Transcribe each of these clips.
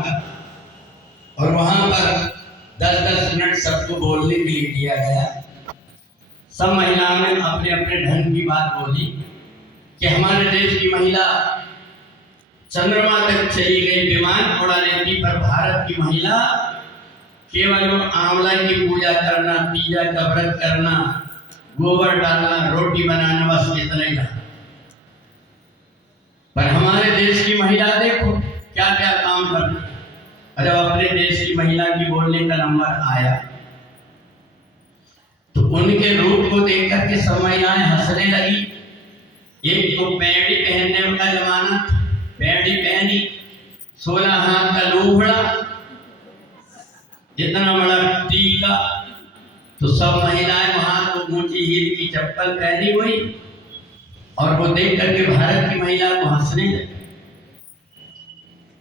का, और वहां पर 10-10 मिनट सबको बोलने के लिए दिया गया। सब महिलाओं ने अपने अपने ढंग की बात बोली कि हमारे देश की महिला चंद्रमा तक चली गई, विमान उड़ा लेती, पर भारत की महिला केवल आंवला की पूजा करना, तीजा का व्रत करना, गोबर डालना, रोटी बनाना, बस इतना ही था। पर हमारे देश की महिला देखो क्या क्या काम करती। जब अपने देश की महिला की बोलने का नंबर आया तो उनके रूप को देख करके सब महिलाएं हंसने लगी। एक तो पैड़ी पहनने का जमाना, पैड़ी पहनी, 16 हाथ का लोहड़ा, इतना बड़ा टीका, तो सब महिलाएं वहां को ऊंची हील की चप्पल पहनी हुई, और वो देख करके भारत की महिला को हंसने लगी।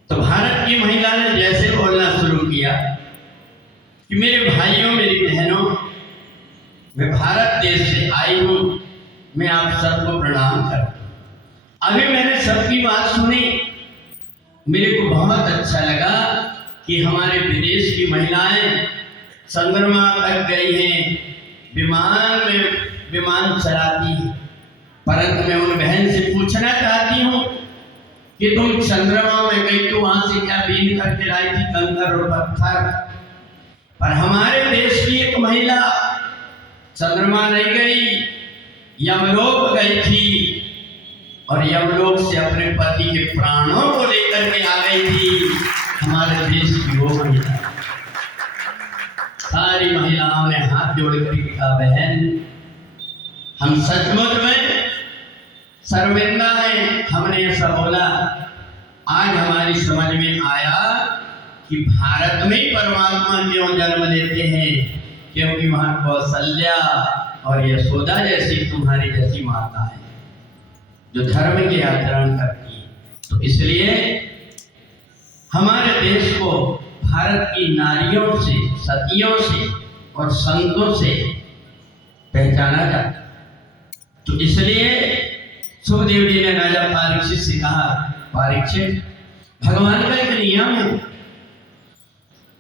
तो भारत की महिला ने जैसे बोलना शुरू किया कि मेरे भाइयों, मेरी बहनों, मैं भारत देश से आई हूं, मैं आप सबको प्रणाम करता हूं। अभी मैंने सबकी बात सुनी, मेरे को बहुत अच्छा लगा कि हमारे विदेश की महिलाएं चंद्रमा तक गई हैं, विमान चलाती हैं। परंतु मैं उन बहन से पूछना चाहती हूँ कि तुम चंद्रमा में गई तो वहां से क्या बीन करके लाई थी, कंकर और पत्थर? पर हमारे देश की एक महिला चंद्रमा नहीं गई, यमलोक गई थी, और यमलोक से अपने पति के प्राणों को लेकर के आ गई थी हमारे देश की वो महिला। सारी महिलाओं ने हाथ जोड़ कर कहा, बहन, हम सचमुच में शर्मिंदा है, हमने ऐसा बोला। आज हमारी समझ में आया कि भारत में ही परमात्मा क्यों जन्म लेते हैं, क्योंकि वहां कौशल्या और यशोदा जैसी तुम्हारी जैसी माता है जो धर्म के आचरण करती है। तो इसलिए हमारे देश को भारत की नारियों से, सतियों से और संतों से पहचाना जाता। तो इसलिए सुखदेव जी ने राजा परीक्षित से कहा, परीक्षित, भगवान का एक नियम है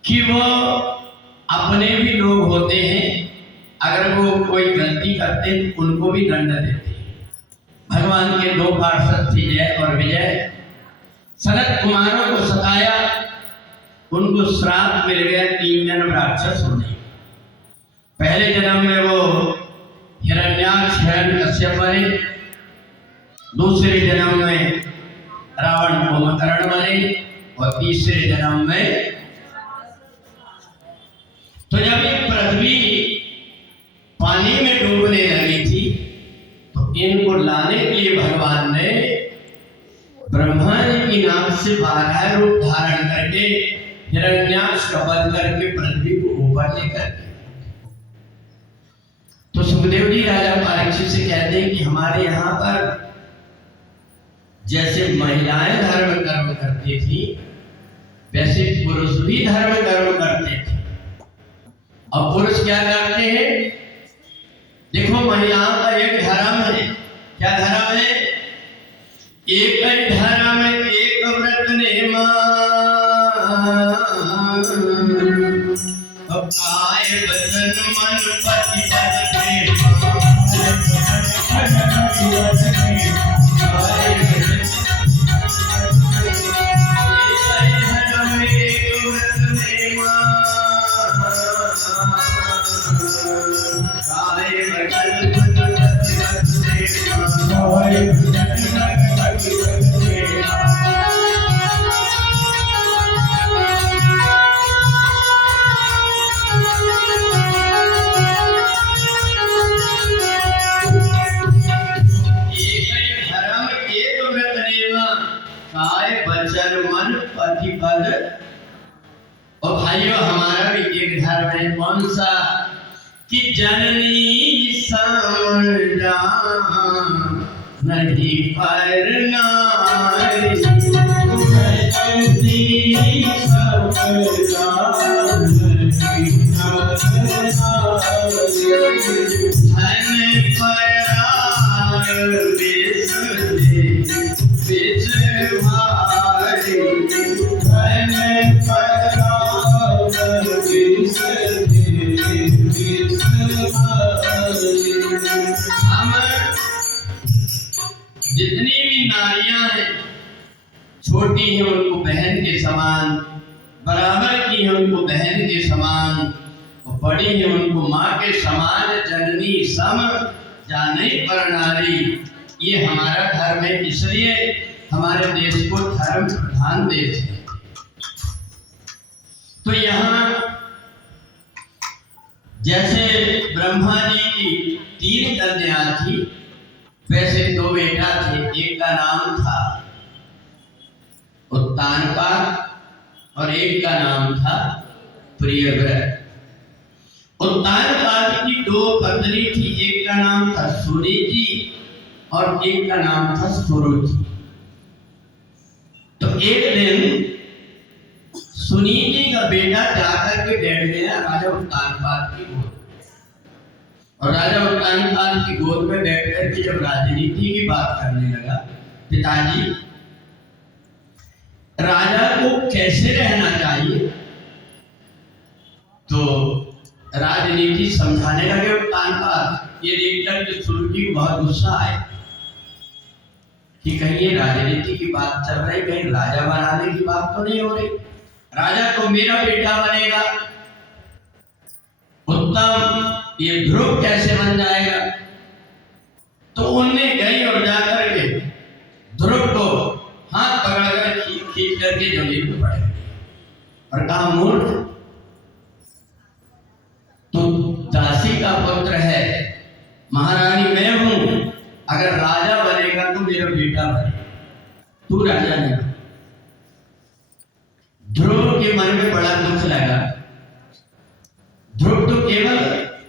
कि वो अपने भी लोग होते हैं, अगर वो कोई गलती करते हैं उनको भी दंड देते हैं। भगवान के 2 पार्षद थे, जय और विजय, सनत कुमारों को सताया, उनको श्राप मिल गया 3 जन्म राक्षस होने। पहले जन्म में वो हिरण्याक्ष हिरण्यकश्यप बने, दूसरे जन्म में रावण कुंभकर्ण बने, और तीसरे जन्म में तो जब ये पृथ्वी पानी में डूबने लगी थी तो इनको लाने के लिए भगवान ने ब्रह्मा जी की नाम से 12 रूप धारण करके हिरण्याक्ष का वध करके पृथ्वी को ऊपर लेकर। तो सुखदेव जी राजा परीक्षित से कहते हैं कि हमारे यहाँ पर जैसे महिलाएं धर्म कर्म करती थी, वैसे पुरुष भी धर्म कर्म करते थे। अब पुरुष क्या करते हैं? देखो, महिलाओं का एक धर्म है। क्या धर्म है? एक धर्म एक व्रत नेमा, काय वचन मन पति पद प्रेमा। और भाइयों, हमारा भी एक धर्म है। कौन सा? कि जननी समझा नहीं पर नारी, जननी समझा धन परार विष भारी, धन जितनी भी नारियां हैं, छोटी हैं उनको बहन के समान, बराबर की हैं उनको बहन के समान, और बड़ी हैं उनको माँ के समान। जननी सम जाने पर नारी, ये हमारा धर्म है, इसलिए हमारे देश को धर्म प्रधान देश है। तो यहाँ जैसे ब्रह्मा जी की 3 कन्या थी, वैसे 2 बेटा थे। एक का नाम था उत्तानपाद और एक का नाम था प्रियव्रत। उत्तानपाद की 2 पत्नी थी, एक का नाम था सुनीति और एक का नाम था सुरुचि। तो एक दिन सुनीति का बेटा जाकर के बैठ गया राजा उत्तानपाद की गोद, और राजा उत्तानपाद की गोद में बैठ कर जब राजनीति की बात करने लगा, पिताजी राजा को कैसे रहना चाहिए, तो राजनीति समझाने लगे उत्तानपाद। ये देखकर के सुरुचि को बहुत गुस्सा आया कि कहीं ये राजनीति की बात चल रही, कहीं राजा बनाने की बात तो नहीं हो रही। राजा तो मेरा बेटा बनेगा, उत्तम, ये ध्रुव कैसे बन जाएगा। तो उनने गई और जाकर के ध्रुव को हाथ पकड़कर खींच करके जमीन पर पड़े और कहा, मूर्ख, तू दासी का पुत्र है, महारानी मैं हूं, अगर राजा बनेगा तो मेरा बेटा बनेगा, तू राजा नहीं। ध्रुव के मन में बड़ा दुख लगा। ध्रुव तो केवल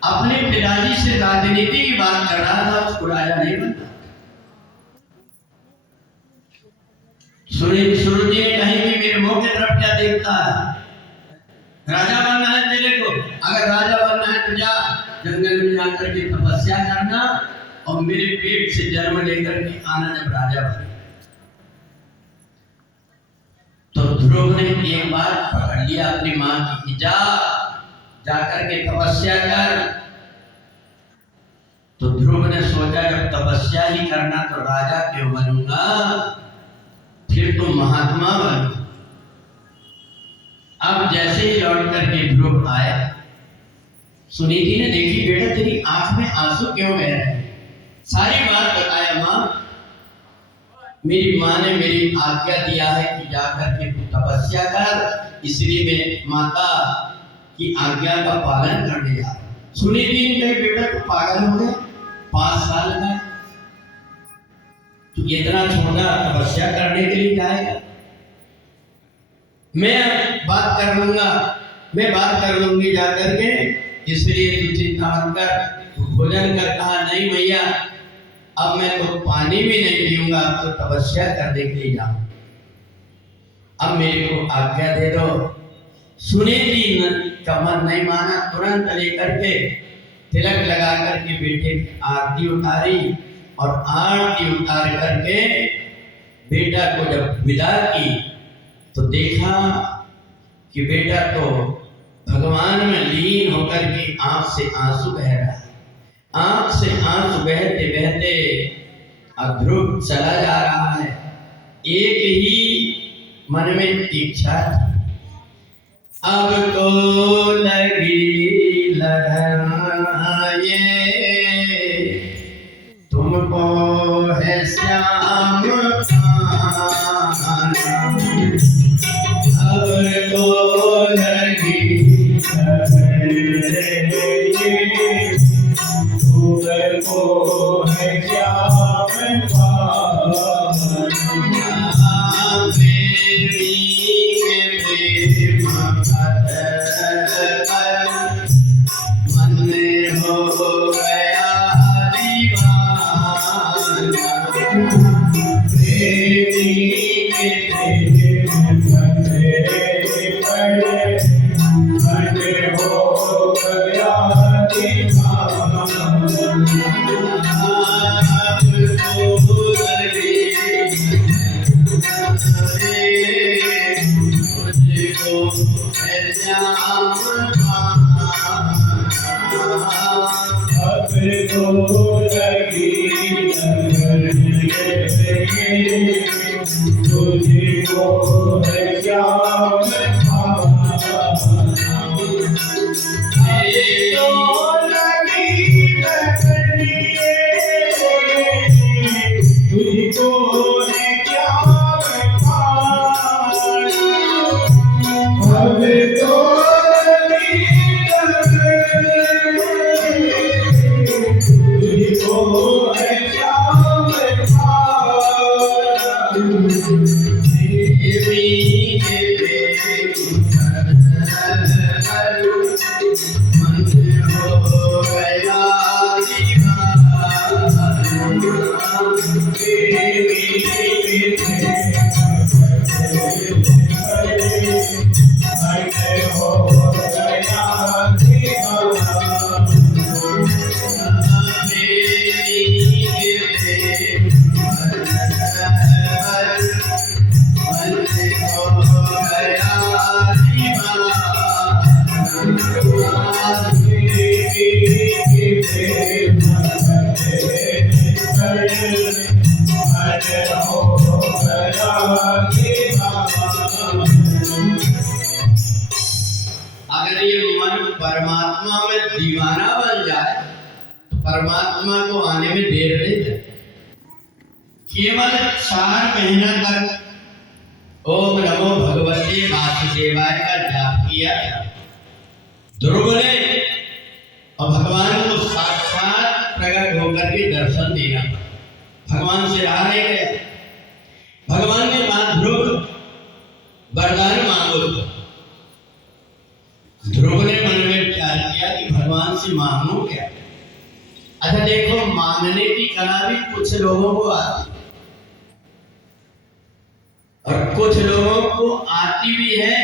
अपने पिताजी से राजनीति की बात कर रहा था, उसको राजा नहीं बनता। सुरुचि ने कहीं भी मेरे मुंह की तरफ क्या देखता है, राजा बनना है तेरे को, अगर राजा बनना है तो जा जंगल में जाकर के तपस्या करना और मेरे पेट से जन्म लेकर के आना जब राजा बने। तो ध्रुव ने एक बार पकड़ लिया अपनी माँ की, जाकर के तपस्या कर। तो ध्रुव ने सोचा जब तपस्या ही करना तो राजा क्यों बनूंगा, फिर तो महात्मा बनूंगा। अब जैसे ही लौट करके ध्रुव आया, सुनीति ने देखी, बेटा तेरी आंख में आंसू क्यों बह रहे हैं। सारी बात बताया, माँ मेरी माँ ने मेरी आज्ञा दिया है कि जाकर के तू तपस्या कर, इसलिए मैं माता की आज्ञा का पालन करने जा रहा हूं। सुनीति ने कहा, बेटा तू पागल हो गया, 5 साल का तू इतना छोटा तपस्या करने के लिए जाएगा। मैं बात कर लूंगी जाकर के, इसलिए तू चिंता मत कर, तू भोजन कर। कहा, नहीं भैया, अब मैं तो पानी भी नहीं पीऊंगा, अब तो तपस्या करने के लिए जाऊं, अब मेरे को आज्ञा दे दो। सुनीति का मन नहीं माना, तुरंत लेकर के तिलक लगा करके बेटे की आरती उतारी, और आरती उतार करके बेटा को जब विदा की तो देखा कि बेटा तो भगवान में लीन होकर के आंख से आंसू बह रहा है। आंख से आंसू बहते बहते ध्रुव चला जा रहा है। एक ही मन में इच्छा थी, अब तो लगी लगन ये तुमको है श्याम अब तो लगी तुमको है श्याम को है श्याम को लगी तुझको है श्याम अगर ये मन परमात्मा में दीवाना बन जाए तो परमात्मा को आने में देर नहीं लगती। केवल 4 महीना तक ओम नमो भगवते वासुदेवाय का जाप किया था ध्रुव ने, और भगवान को साक्षात प्रकट होकर के दर्शन देना, भगवान से रहा नहीं गया। भगवान ने बात ध्रुव वरदान मांगो, ध्रुव ने मन में विचार किया कि भगवान से मांगो क्या। अच्छा देखो, मांगने की कला भी कुछ लोगों को आती और कुछ लोगों को आती भी है,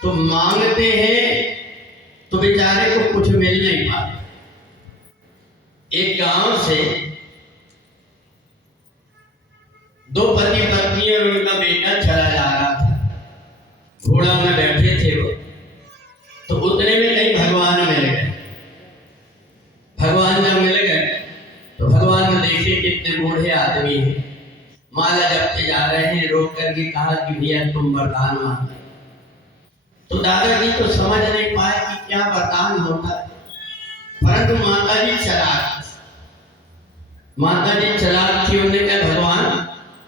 तो मांगते हैं तो बेचारे को कुछ मिल नहीं पाता। एक गांव से 2 पति पत्नी और उनका बेटा चला जा रहा था, घोड़ा में बैठे थे वो, तो उतने में कहीं भगवान मिल गए। भगवान जब मिल गए तो भगवान ने देखे कितने बूढ़े आदमी हैं, माला जपते जा रहे हैं, रोक करके कहा कि भैया तुम वरदान मांगो। तो दादाजी तो समझ नहीं पाए कि क्या वरदान होता है, परंतु माताजी चलाक थी। उन्होंने कहा भगवान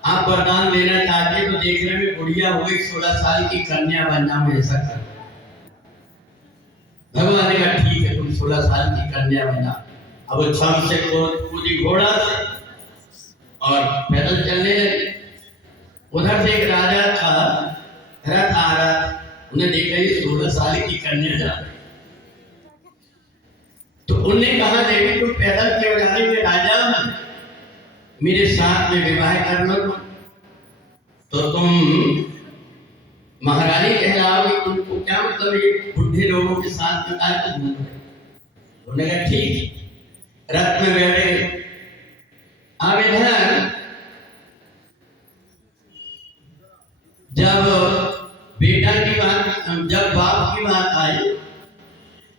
आप वरदान देना चाहते तो देखने में बुढ़िया हो गई, 16 साल की कन्या बनना में ऐसा कर। भगवान ने कहा ठीक है, तुम 16 साल की कन्या बना। अब वो छम से कूदी घोड़ा से और पैदल चलने लगे। उधर से एक राजा था, रथ आ रहा था, उन्हें देखा ये 16 साल की कन्या जा रही, तो उन्होंने कहा देवी तुम पैदल क्यों जा रही, मैं राजा मेरे साथ में विवाह करना तो तुम महारानी कहलाओगी, तुमको क्या मतलब ये बुढ़े लोगों के साथ में काय घूम रहे। उन्होंने कहा ठीक, रथ में बैठे। अब इधर जब बेटा की बात, जब बाप की बात आई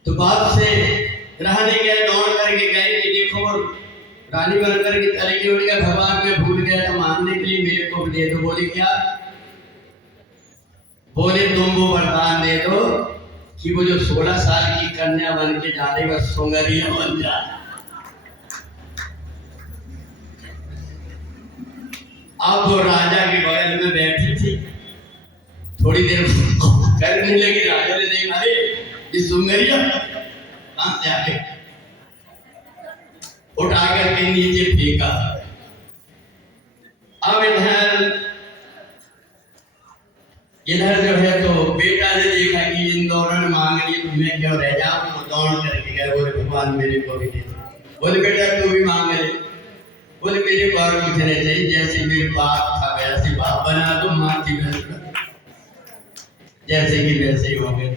तो बाप से रहने गए, दौड़ करके गए कि देखो रानी बन करके चले गए। उन्होंने कहा भगवान मैं भूल गया था मांगने के लिए, मेरे को दे दो। बोले क्या? बोले तुम वो वरदान दे दो कि वो जो 16 साल की कन्या बन के जा रही वह सुंगरिया बन जाए। अब वो राजा के बगल में बैठी थी, थोड़ी देर करने लगी। राजा ने देखा अरे ये सुंगरिया कहां से आ गई, उठा करके नीचे फेंका। अब इधर जो है तो बेटा ने देखा कि इन दोनों ने मांग ली, तो मैं क्यों रह जाऊं, तो दौड़ करके गए। बोले भगवान मेरे को भी दे। बोले बेटा तू भी मांग ले। बोले मेरे को और कुछ नहीं चाहिए, जैसे मेरे बाप था वैसे बाप बना दो, माँ की जैसे कि वैसे ही हो गए।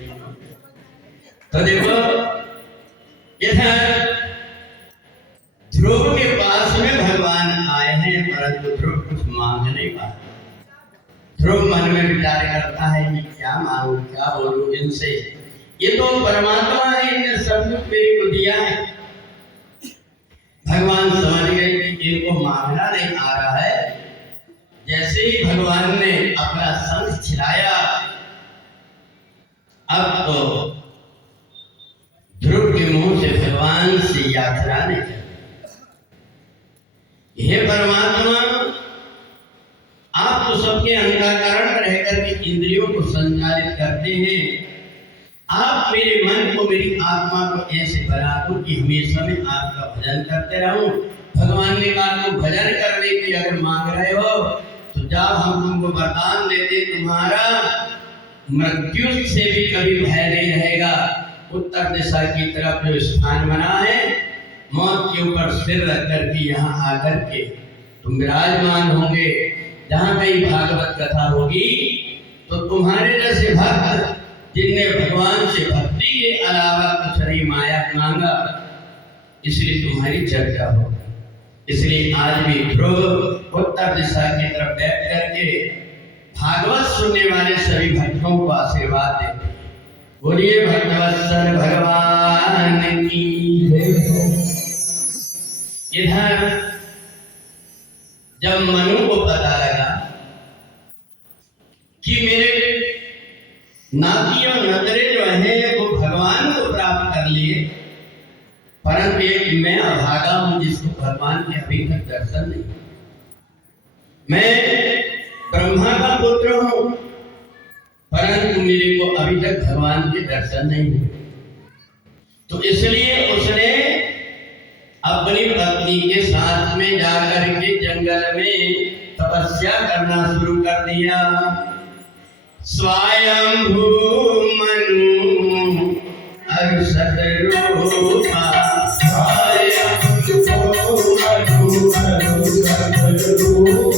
तो देखो इधर ध्रुव के पास में भगवान आए हैं, परंतु ध्रुव कुछ मांग नहीं पाते। ध्रुव मन में विचार करता है कि क्या क्या मांगू, क्या बोलूं इनसे, ये तो परमात्मा है, इनने सब कुछ मेरे को दिया है। भगवान समझ गए कि इनको मांगना नहीं आ रहा है। जैसे ही भगवान ने अपना शंख छिलाया, अब तो ध्रुव के मुंह से भगवान से याचना नहीं कर, हे परमात्मा, आप तो सबके अंतःकरण रह करके इंद्रियों को संचालित करते हैं। आप मेरे मन को, मेरी आत्मा को ऐसे बना दो कि हमेशा मैं आपका भजन करते रहूं। भगवान ने कहा तो भजन करने की अगर मांग रहे हो तो जाओ, हम तुमको वरदान देते, तुम्हारा मृत्यु से भी कभी भय नहीं रहेगा। उत्तर दिशा की तरफ जो स्थान बना है, मौत के ऊपर सिर रख करके यहाँ आकर के तुम विराजमान होंगे। जहाँ कहीं भागवत कथा होगी तो तुम्हारे जैसे भक्त जिनने भगवान से भक्ति के अलावा कुछ नहीं माया मांगा, इसलिए तुम्हारी चर्चा होगी। इसलिए आज भी ध्रुव उत्तर दिशा की तरफ बैठ करके भागवत सुनने वाले सभी भक्तों को आशीर्वाद देते हैं। बोलिए भक्तवत्सल भगवान की। इधर जब मनु को पता लगा कि मेरे नाती और नजरे जो है वो भगवान को प्राप्त कर लिए, परंतु एक मैं अभागा हूं जिसको भगवान के अभी तक दर्शन नहीं। मैं ब्रह्मा का पुत्र हूं, परंतु मेरे को अभी तक भगवान के दर्शन नहीं हुए। तो इसलिए उसने अपनी पत्नी के साथ में जाकर के जंगल में तपस्या करना शुरू कर दिया। स्वयंभू मनु अरुषद रूपा, स्वयंभू मनु अरुषद रूपा,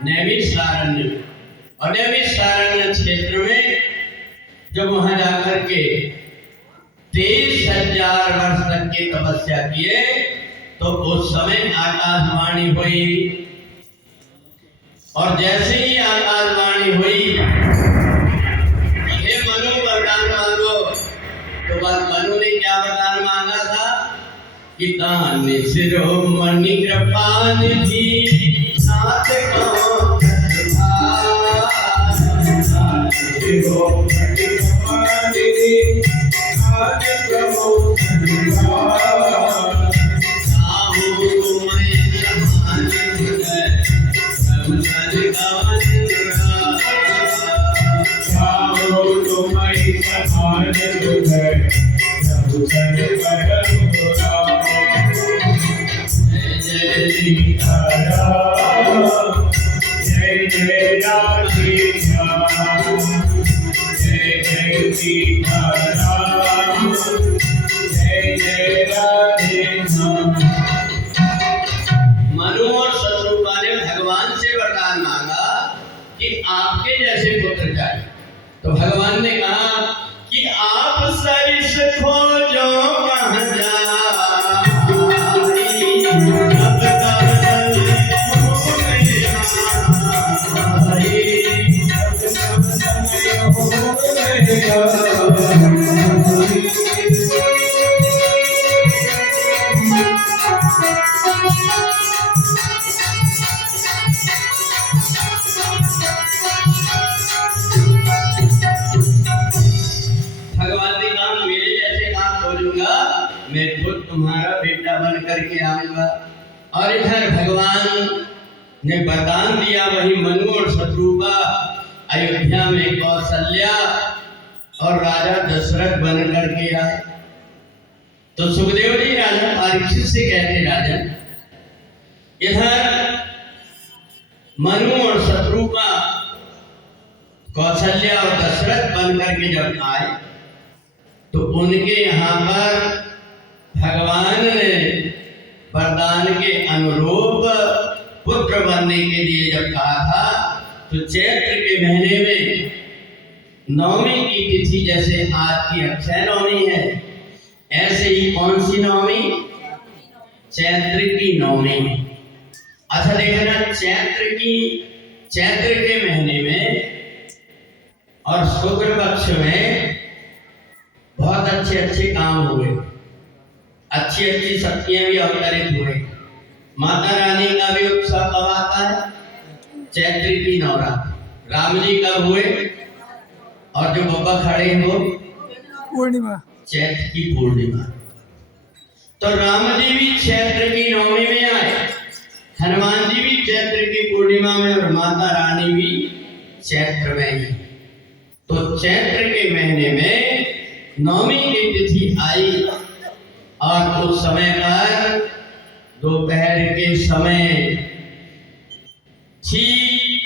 नैमिषारण्य। और नैमिषारण्य क्षेत्र में जब वहां जाकर के 23,000 वर्ष तक की तपस्या किए तो उस समय आकाशवाणी हुई। और जैसे ही आकाशवाणी हुई, हे मनु वरदान मांगो, तो बस मनु ने क्या वरदान मांगा था कि दान शिरोमणि कृपान जी साथ को मनु और शत्रुघ्न ने भगवान से वरदान मांगा कि आपके जैसे पुत्र चाहिए। तो भगवान ने कहा कि आप सरिस खोजो कहाँ जाई, भगवान ने कहा मेरे जैसे काम बोलूंगा मैं खुद तुम्हारा बेटा बन करके आऊंगा। और इधर भगवान ने वरदान दिया, वही मनु और शत्रुघ्न अयोध्या में कौशल्या और राजा दशरथ बन करके आए। तो सुखदेव जी राजा परीक्षित से कहते, राजन इधर मनु और शत्रुघ्न कौशल्या और दशरथ बन करके जब आए तो उनके यहाँ पर भगवान ने वरदान के अनुरूप पुत्र बनने के लिए जब कहा था, तो चैत्र के महीने में नवमी की तिथि, जैसे आज की अक्षय नवमी है, ऐसे ही कौन सी नवमी? चैत्र की नवमी। अच्छा देखना, चैत्र के महीने में और शुक्र पक्ष में बहुत अच्छे काम हुए, अच्छी शक्तियां भी अवतरित हुए। माता रानी का भी उत्सव कब आता है? चैत्र की नवरात्र। राम जी कब हुए? और जो बाबा खड़े हो पूर्णिमा, चैत्र की पूर्णिमा। तो राम जी भी चैत्र की नवमी में आए, हनुमान जी भी चैत्र की पूर्णिमा में, और माता रानी भी चैत्र में ही। तो चैत्र के महीने में नवमी की तिथि आई और उस समय पर दोपहर के समय ठीक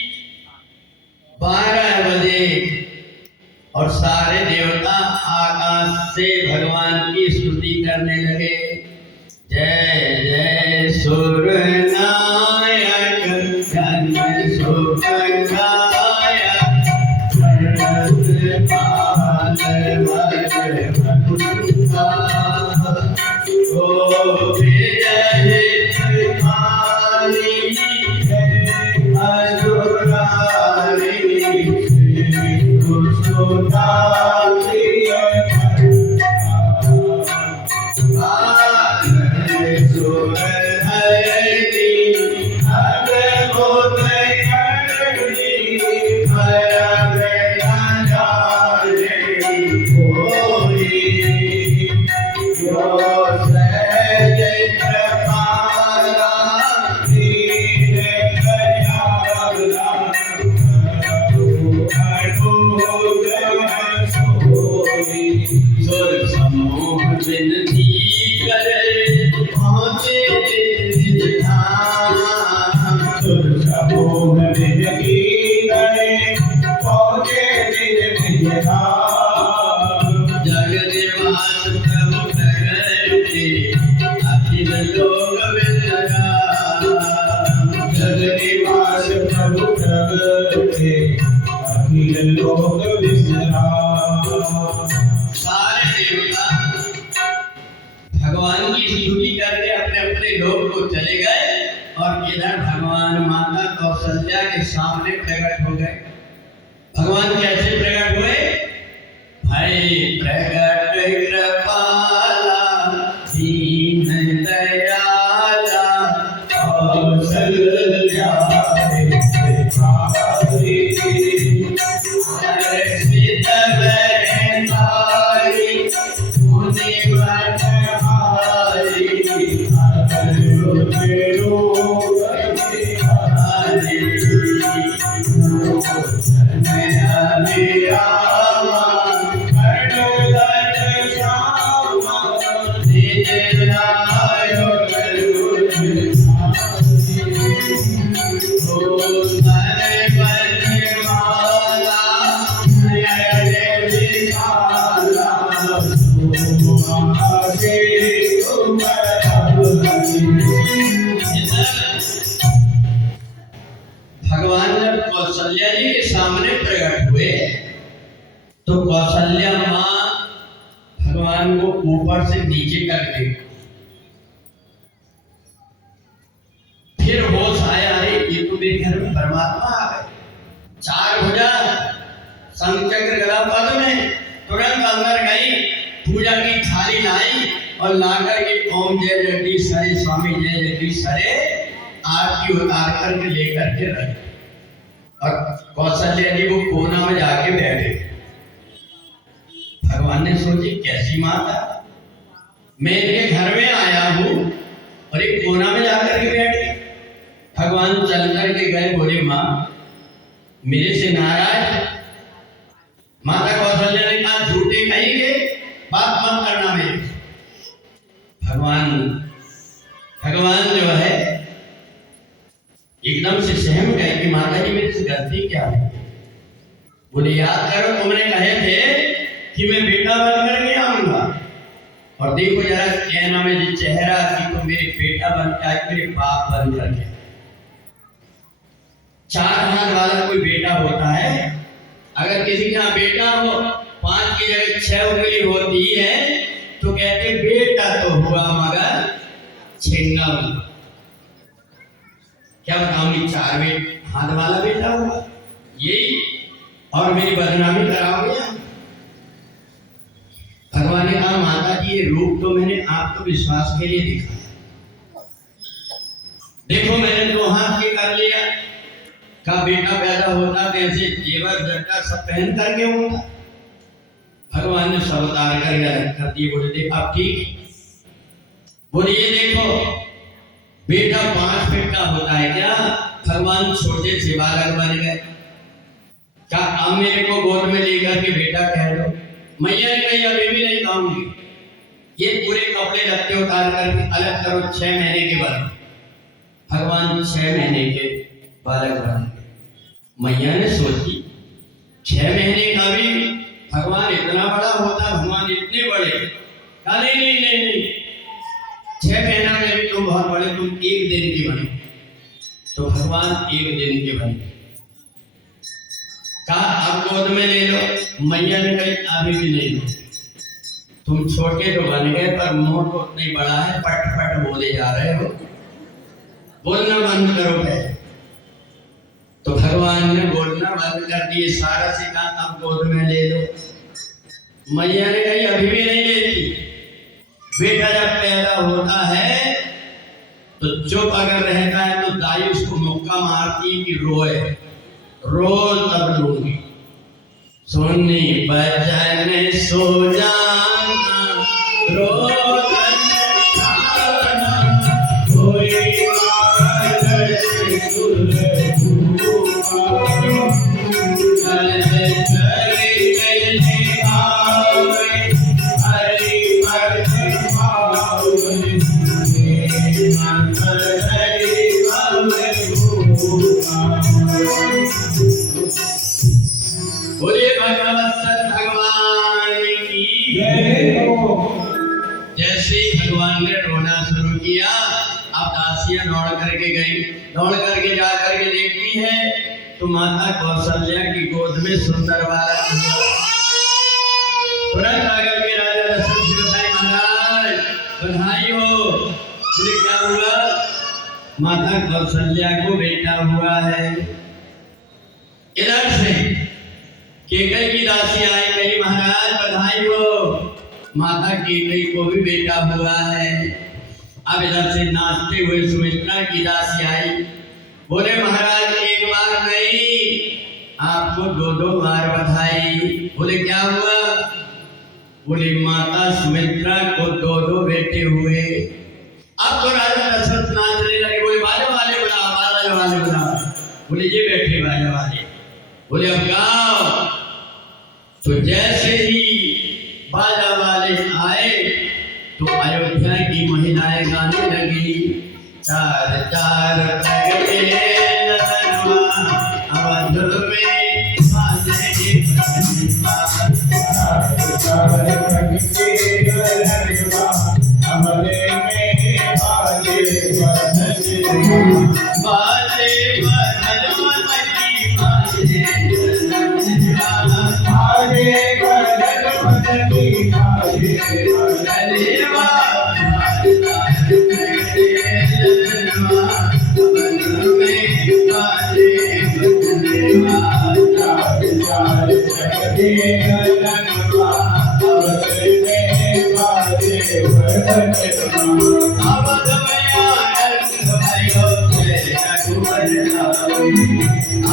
12 बजे और सारे देवता आकाश से भगवान की स्तुति करने लगे। जय जय सूर्य नायक जन सुखदायक सारे देवता भगवान की स्तुति करके अपने अपने लोक को चले गए और इधर भगवान माता कौशल्या के सामने प्रकट हो गए। भगवान कैसे प्रकट हुए? भय प्रकट कृपाला दीन दयाला कौशल्या भगवान जब कौशल्या जी के सामने प्रकट हुए तो कौशल्या माँ भगवान को ऊपर से नीचे कर दी मेरे घर में परमात्मा आ गए। चार भुजा शंख चक्र गदा पद्म में तुरंत अंदर गई, पूजा की थाली लाई और लाकर के ओम जय जगदीश हरे स्वामी जय जगदीश हरे आरती उतार करके लेकर के रखे। और कौशल्या जी वो कोना में जाके बैठे। भगवान ने सोची कैसी माता, मैं इनके घर में आया हूँ और एक कोना में जाकर के बैठे। भगवान चल कर के गए, बोले माँ मेरे से नाराज? माता कौशल्या ने कहा झूठे कहेंगे, बात मत करना मेरे। भगवान जो है एकदम से सहम गए कि माता जी मेरे से गलती क्या है। बोले याद करो तुमने कहे थे कि मैं बेटा बन करके आऊंगा, और देखो जरा कहना में जो चेहरा कि तुम मेरे बेटा बन के आए, मेरे बाप बन करके। चार हाथ वाला कोई बेटा होता है, अगर किसी का बेटा हो 5 की जगह 6 उंगली होती है तो कहते बेटा तो हुआ मगर छेंगा हुआ। क्या बताऊंगी, 4 हाथ वाला बेटा हुआ यही, और मेरी बदनामी कराओगे। भगवान ने कहा माता जी ये रूप तो मैंने आपको विश्वास के लिए दिखाया, देखो मैंने 2 हाथ के कर लिया, का बेटा पैदा होता तो ऐसे जेवर जट्टा सब पहन करके होता। भगवान ने सब उतार कर दिए। बोले देख अब ठीक, बोले ये देखो बेटा 5 फीट का होता है क्या? भगवान छोटे से बालक बन गए। क्या अब मेरे को गोद में लेकर के बेटा कह दो? मैया ने कही अभी भी नहीं खाऊंगी, ये पूरे कपड़े लत्ते उतार करके अलग करो। 6 महीने के बाद भगवान 6 महीने के बालक बने। मैया ने सोची 6 महीने का भी भगवान इतना बड़ा होता, भगवान इतने बड़े? कहा नहीं नहीं नहीं नहीं, 6 महीना में भी तुम बहुत बड़े, तुम 1 दिन के बने। तो भगवान 1 दिन के बने। कहा अब गोद में ले लो। मैया ने कही अभी भी नहीं लो, तुम छोटे तो बन गए पर मुंह तो उतना ही बड़ा है, पट पट बोले जा रहे हो, बोलना बंद करो पहले। तो भगवान ने बोलना बंद कर दिए, सारा से कहा अब गोद में ले लो। मैया ने कही अभी भी नहीं लेती। बेटा जब पैदा होता है तो चुप अगर रहता है तो दाई उसको मुक्का मारती कि रोए, रो तब लूंगी। सोनी बजन सो जाना, रो बोलिए भगवान की जय। जैसे ही भगवान ने रोना शुरू किया, अब दासियां दौड़ करके गई, दौड़ करके जा करके देखती है तो माता कौशल्या की गोद में सुंदर बालक हुआ। तुरंत आकर के राजा दशरथ जी बताए महाराज बधाई हो। बोले क्या हुआ? माता कौशल्या को बेटा हुआ है। इधर से केकई की दासी आई, कही महाराज बधाई हो, माता केकई को भी बेटा हुआ है। अब इधर से नाचते हुए सुमित्रा की दासी आई, बोले महाराज एक बार नहीं आपको 2-2 बार बधाई। बोले क्या हुआ? बोले माता सुमित्रा को 2-2 बेटे हुए। अब तो राजा दशरथ नाचने लगे, बोले बाजे वाले बुलाओ, बाजे वाले बुलाओ। बोले ये बैठे बाजे वाले। बोले अब गाओ। तो जैसे ही बाजा वाले आए तो अयोध्या की महिलाएं गाने लगी, चार चार प्रगटे ललनवा, अवध में बाजे बजनवा, चार चार प्रगटे ललनवा, अवध में बाजे बजनवा, बाजे बजनवा की बाजे बजनवा, बाजे बजनवा की बाजे बजनवा, बाजे बजनवा अवध में आनंद भयो जय रघुवर राम।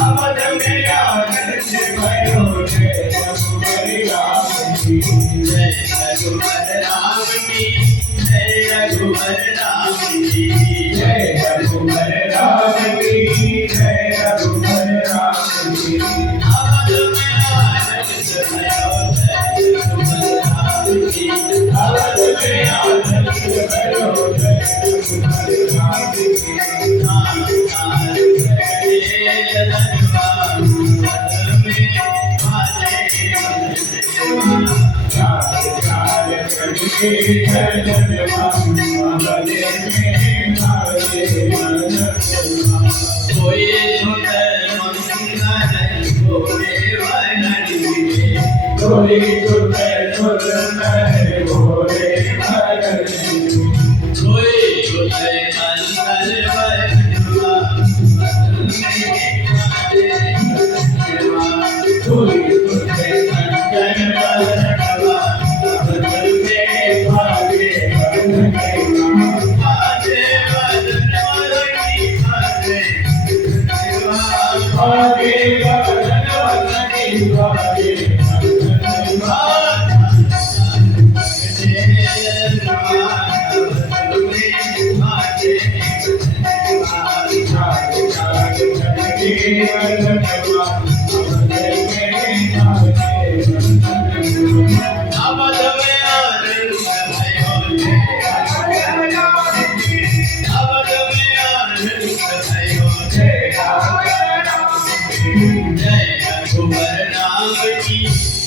अवध में आनंद भयो जय रघुवर राम की। जय रघुवर राम की। जय रघुवर राम की। जय रघुवर राम की जय रघुवर राम की। अवध में आनंद भयो जय रघुवर राम की। अवध में आनंद भयो जय रघुवर राम की। चाल चाल करके चलवा अवधे में आए मनवा। कोई सुंदर मंगल भोले वनरी में। कोई सुंदर सुंदर भोले भगत। कोई सुंदर मंगल वनवा कोई सुंदर कंचन वरनवा बदल में भागे बन गए। आजे बदन वाली आजे आगे बदन वरनी भागे बन अवध में आनंद भयो अवध में आनंद भयो जय रघुवर राम की।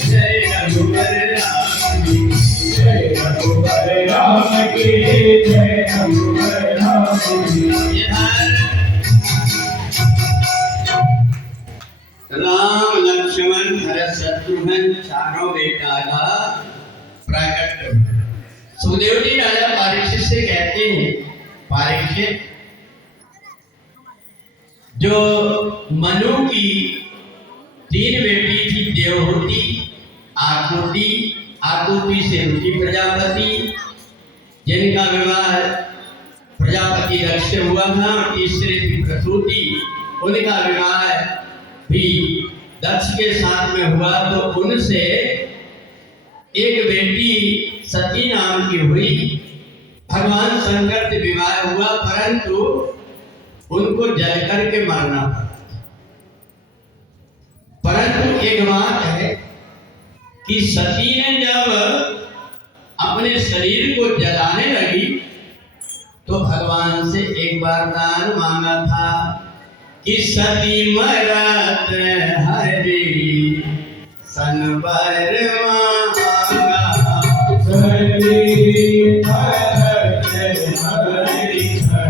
जय रघुवर राम की। जय रघुवर राम की जय रघुवर राम की। राम लक्ष्मण भरत शत्रुघ्न चारों बेटा का प्रकट। सुखदेव जी राजा परीक्षित से कहते हैं, परीक्षित जो मनु की 3 बेटी थी, देवहूति, आकृति, आकृति से रुचि प्रजापति, जिनका विवाह प्रजापति दक्ष से हुआ था, तीसरे थी प्रसूति, उनका विवाह भी दक्ष के साथ में हुआ। तो उनसे एक बेटी सती नाम की हुई। भगवान शंकर से विवाह हुआ, परंतु उनको जल करके मरना पड़ा। परंतु एक बात है कि सती ने जब अपने शरीर को जलाने लगी तो भगवान से एक वरदान मांगा था कि सती मरत हरि संवर मांगा। सती मरत हरि जन्म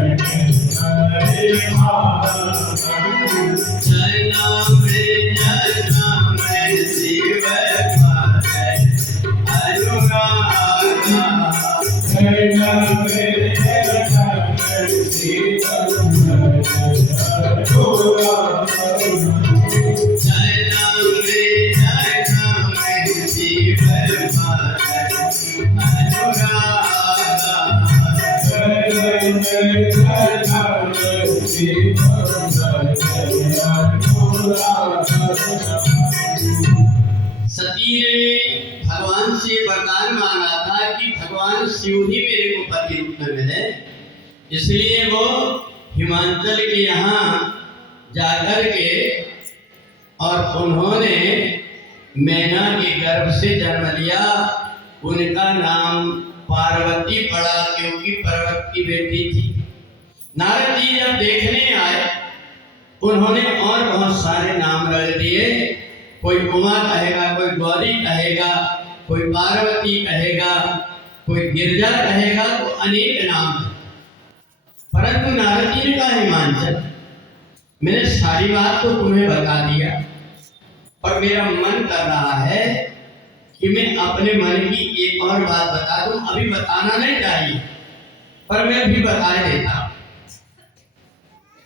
जन्म शिव पावै अनुरागा। सती ने भगवान से वरदान मांगा था कि भगवान शिव ही मेरे को पति रूप में मिले, इसलिए वो हिमाचल के यहाँ जाकर के और उन्होंने मैना के गर्भ से जन्म लिया। उनका नाम पार्वती पड़ा क्योंकि पर्वत की बेटी थी। नारद जी जब देखने आए उन्होंने और बहुत सारे नाम रख दिए। कोई उमा कहेगा, कोई गौरी कहेगा, कोई पार्वती कहेगा, कोई गिरजा कहेगा, तो अनेक नाम है। परंतु नारद जी ने कहा हिमांचल, मैंने सारी बात तो तुम्हें बता दिया, पर मेरा मन कर रहा है कि मैं अपने मन की एक और बात बता दूं। अभी बताना नहीं चाहिए पर मैं भी बता देता।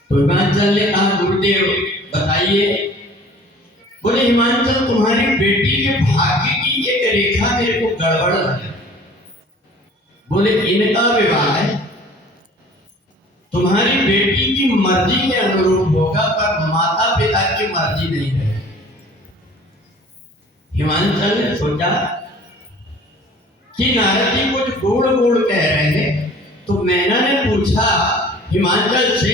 तो हिमांचल ने कहा गुरुदेव बताइए। बोले हिमांचल तुम्हारी बेटी के भाग्य की एक रेखा मेरे को गड़बड़ लगी। बोले इनका विवाह तुम्हारी बेटी की मर्जी के अनुरूप होगा, पर माता पिता की मर्जी नहीं है। हिमांचल ने सोचा कि नारद जी कुछ गोड़ गोड़ कह रहे हैं, तो मैना ने पूछा हिमांचल से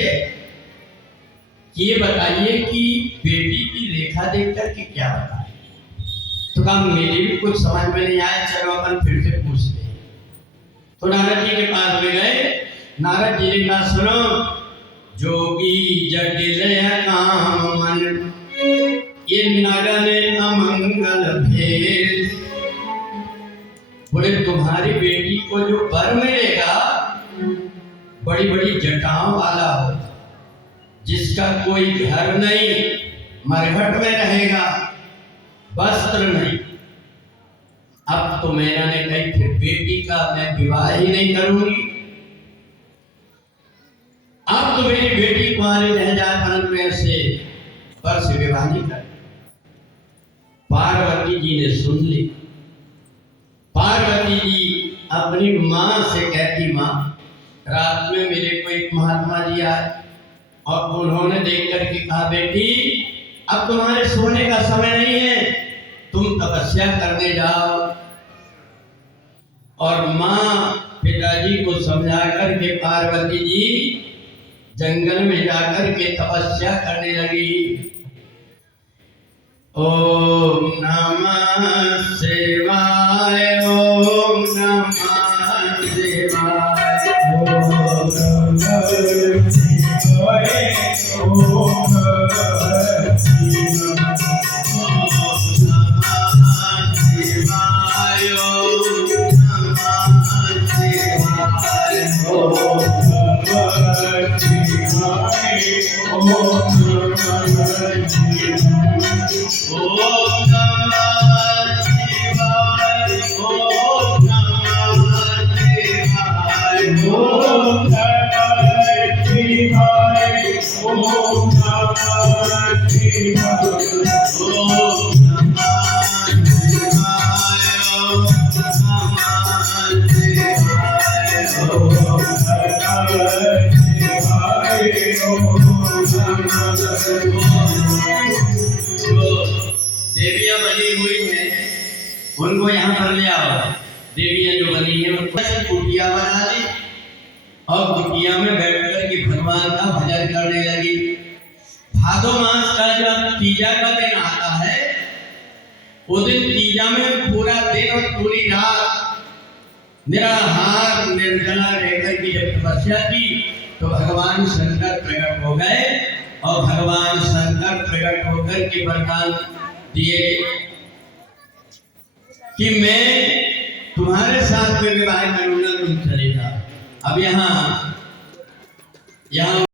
कि ये बताइए कि बेटी की रेखा देख करके क्या बताए। तो कहा मेरी भी कुछ समझ में नहीं आया, चलो अपन फिर से पूछ ले। तो नारद जी के पास में गए। नारद जी ने कहा सुनो, जोगी जटिल काम मन ये नगन अमंगल भेद। बोले तुम्हारी बेटी को जो वर मिलेगा बड़ी बड़ी जटाओं वाला हो, जिसका कोई घर नहीं, मरघट में रहेगा, वस्त्र नहीं। अब तो मैंने कही फिर बेटी का मैं विवाह ही नहीं करूंगी। अब तो मेरी बेटी तुम्हारी रह जाए, परंतु ऐसे वर से विवाह नहीं कर। पार्वती जी ने सुन ली। पार्वती जी अपनी मां से कहती, मां रात में मेरे को एक महात्मा जी आए और उन्होंने देख करके कहा बेटी अब तुम्हारे सोने का समय नहीं है, तुम तपस्या करने जाओ। और मां पिताजी को समझा करके पार्वती जी जंगल में जाकर के तपस्या करने लगी। ओम नमः शिवाय, ओम नमः शिवाय, ओम नमः शिवाय, ओम नमः शिवाय, ओम नमः शिवाय, ओम नमः शिवाय, ओम नमः शिवाय, ओम नमः शिवाय, ओम नमः शिवाय, ओम नमः शिवाय, ओम नमः शिवाय, देवियां बनी हुई हैं, उनको यहाँ पर ले आओ। देवियां जो बनी हैं उनको कुटिया बना दी और कुटिया में बैठ कर के भगवान का भजन करने लगी। भादो मास का जब तीजा का दिन आता है, उस दिन तीजा में पूरा दिन और पूरी रात निराहार निर्जला रहकर की जब तपस्या की तो भगवान शंकर प्रकट हो गए और भगवान शंकर प्रकट होकर के वरदान दिए कि मैं तुम्हारे साथ में विवाह करूंगा, तुम चले जाओ। अब यहाँ